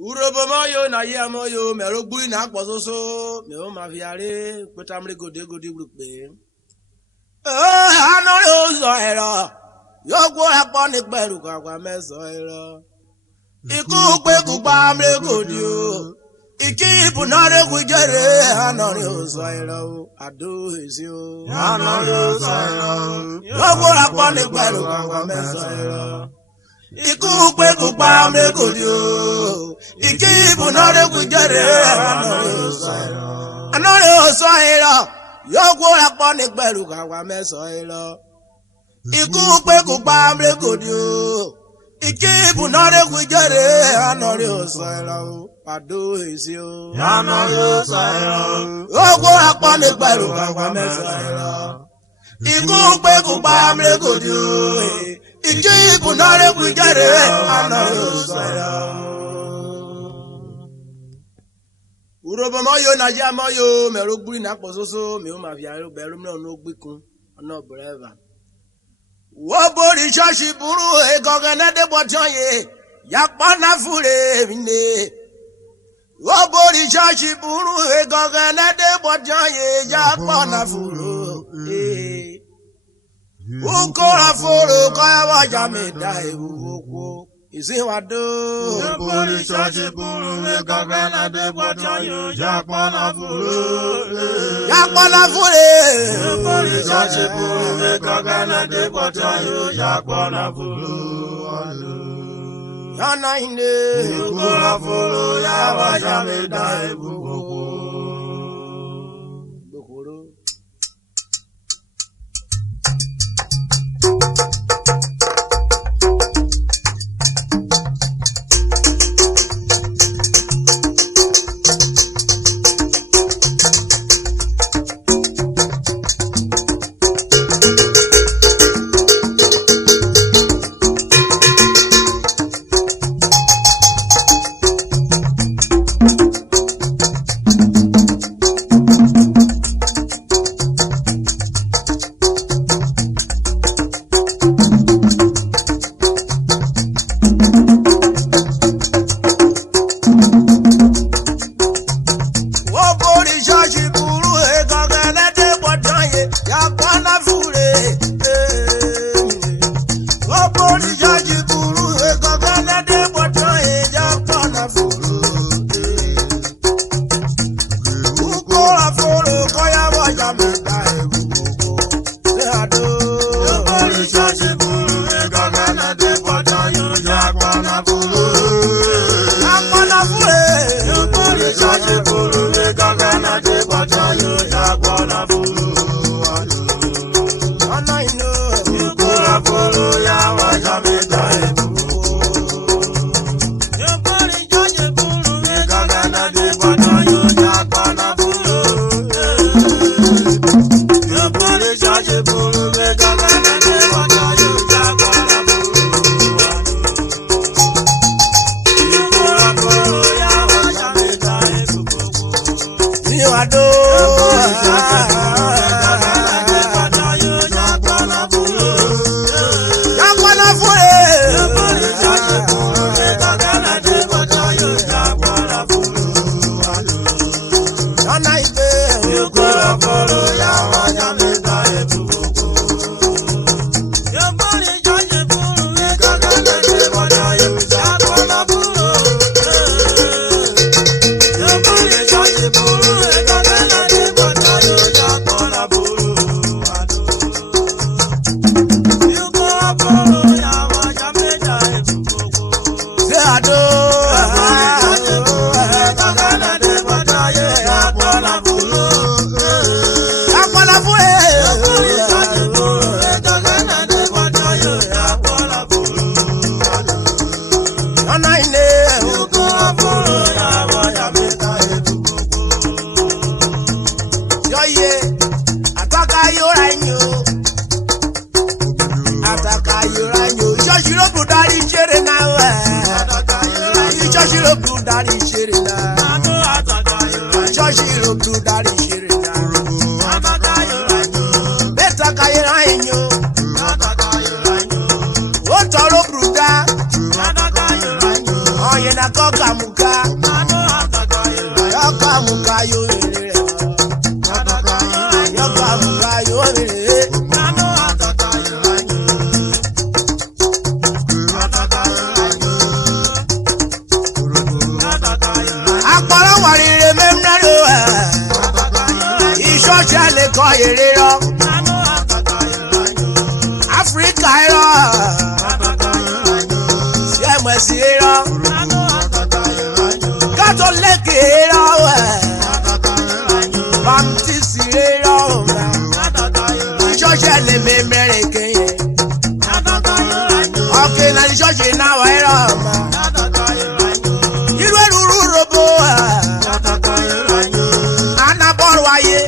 URHOBO moyo na ye moyo merogbu na akpososo me o ma fiare petamre gode groupe anore ozo ero yogwo apo ni peru kwa meso ero iku pe ku pa mre gode o ikipu na re gujere anore ozo ero ado ezi o anore ozo ero yogwo apo ni peru kwa meso ero iku pe ku pa mre gode o ikipu na re gujere anore ozo ero yogwo apo ni peru kwa meso ero iku pe ku pa mre gode o ikipu na re gujere anore ozo ero ado ezi o anore ozo ero yogwo apo ni peru kwa meso ero iku pe ku pa mre gode o ikipu na re gujere anore ozo ero URHOBO moyo na ja moyo merogbu na akpososo me o ma fiare beru me onu ogbikun ona breva wo bori shashi buru e gogana de botoye yapa na fure mine wo bori shashi buru e gogana de botoye yapa na furu uko aforo ko wa ja me da ewu isi wado bori shashi buru e gogana de botoye yapa na furu bori shashi buru e gogana de botoye yapa na furu yana inde uko aforo ya wa ja me da ewu muka. Yoka muka yo ere. Yoka muka yo ere. Akpọrọ warire memnalo. Ìṣọ̀ṣẹ́ lè kọ èrè rọ. Áfíríkà rọ. Ṣé rọ. Kátólíkì rọ. Bàmtísì rọ. Ìṣọ̀ṣẹ́ lè mẹ́mẹ́rin kéye. Ọ̀kẹ́ náà ìṣọ̀ṣẹ́ náà wà rọ. Irú ẹrúrú robo. Anabọ́rọ̀ ayé.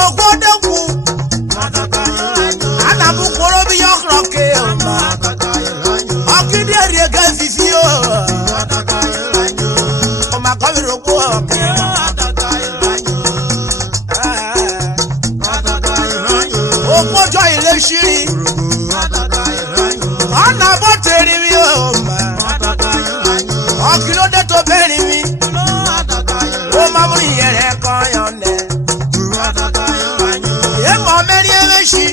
Ogodeku. Anabukoro bí yọkùrọ̀ ké. Ọ̀kídé rí ẹgẹ́ fífi o. Ọmọ akọ́bí rògbò ọ̀kẹ́. Ògbójọ́ ilé ṣírí. Ọ̀nà bó tèrè mi o. Ọ̀kìlódé tó bẹ́rẹ̀ mi. Ó máa mú ìyẹ̀rẹ̀ kan yàn lẹ̀. Èèmọ̀ mẹ́rin ẹ̀mẹ́sì.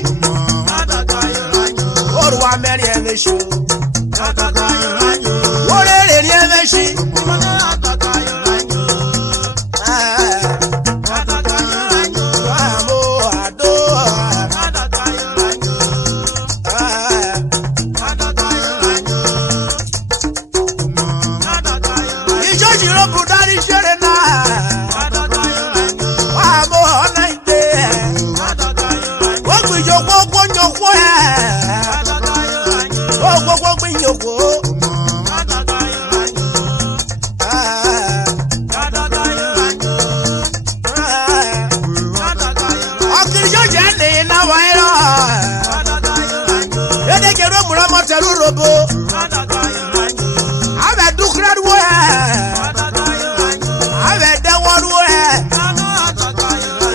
Òrùwà mẹ́rin ẹ̀mẹ́sì. Wórèrè ní ẹ̀mẹ́sì. Ìjọ́jì ló bù dárí ṣeré náà. Wà á mú ọ̀nà ìdè. Ó gbìyànjú gbogbo nyòkó ẹ̀. Ó gbogbo gbìyànjú. Ọkìrì jọ́jì ẹ̀ nìyí náà wáyé rọ̀. Yédèké ló múra mọ́tẹ́lú robo. Abẹ dúkúrẹ́ dúró ẹ̀. Abẹ dẹ́wọ́ dúró ẹ̀.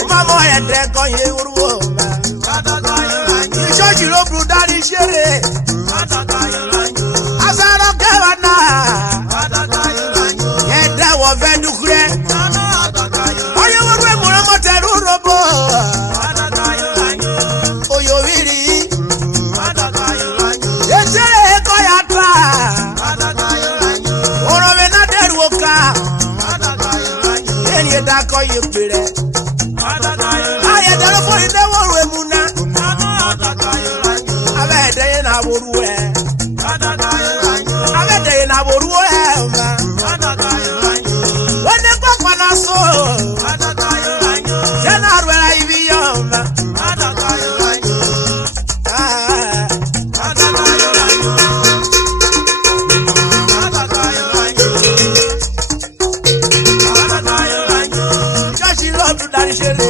Ó máa mọ ẹ̀dẹ̀ kan yé wúrúwó. Ìṣọ́jì ló bù dárí ṣeré. Afẹ́rọ́ kẹwàá náà. Ẹ̀dẹ̀ wọ̀ fẹ́ dúkúrẹ́. Oyè wúrú múra mọ́tẹ́lú robo. Oyò wíri. Ètèrè kọ́ ya tó a. Orome na dẹ́rù ọ̀ka. Ẹni ẹ̀dá kọ́ yẹ pèrè. Ayé dẹ́rù fún ilé wọ̀rù emu na. Abẹ́ ẹ̀dẹ́ yẹn na wòrú ẹ̀. Abẹ́ ẹ̀dẹ́ yẹn na wòrú ẹ̀ ọ̀ma. Wọ́n ní kọ́kọ́ náà so. Yẹn náà rẹ̀ ayé bí yọ ọ̀ma. Ìjọ́sí ló bù dárí ṣeré.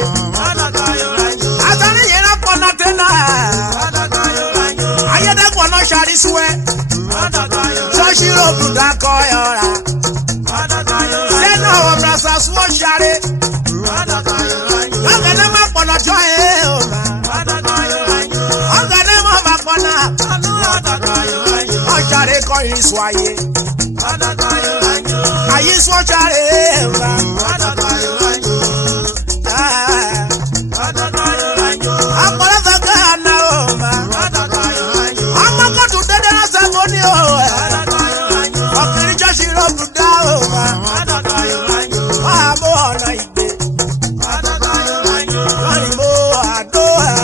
Àtàrí yẹn náà pọ̀ náà tẹ́ náà. Ayédèkọ̀ náà ṣàrí súwẹ́. Ìjọ́sí ló bù dákọ̀ yọ̀ra. Sẹ́nu àwọn brasa súwọ́ ṣàrí. Ọ̀gá náà máa pọ̀ náà jọ ẹ̀ ọ̀ma. Ọ̀gá náà máa pọ̀ náà. Ọ̀ṣàrí kọ́ ìrìnsù ayé. Ayé sún ọ̀ṣàrí ọ̀ma. Ọ̀pọ̀lọpọ̀ kan náà ọ̀ma. Ọmọ kọ́tù dédé lọ́sẹ̀ mọ́ ní o. Ọ̀kìrì jọ́sí rọ́bù dá ọ̀ma. Wọ́n á mú ọ̀nà ìgbé. Wọ́n ní mú àdó ẹ̀.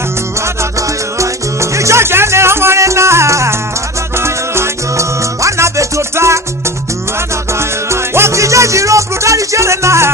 Ìjọ́sẹ̀ ní ọmọrin náà. Wọ́n náà bẹ̀ tó ta. Wọ́n kì í jọ́sí rọ́bù dárí ṣẹlẹ̀ náà.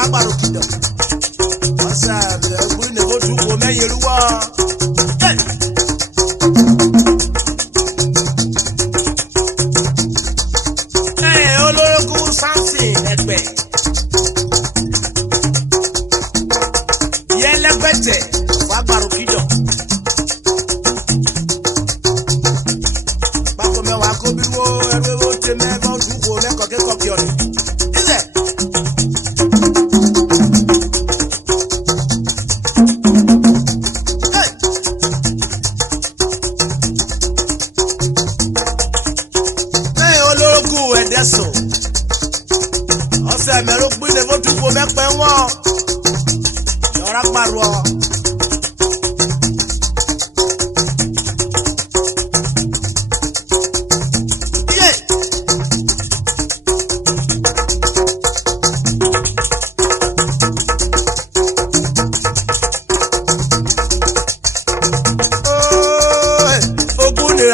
fagbaro kido. Osa egbu ne go du ko meyeruwa. Ológun Samson egbe. Yelegbete fagbaro kido. Bako me wa ko biwo erewo te me go du ko le ko ke ko pion. Ise. Ológun edeso. Ose me ro gbe ne vo du ko me pe won. Yora paro.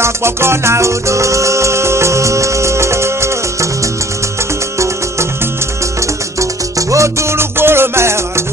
Àpọ̀kọ́ na odò. Ó dúró gbòòrò mẹ́wàá.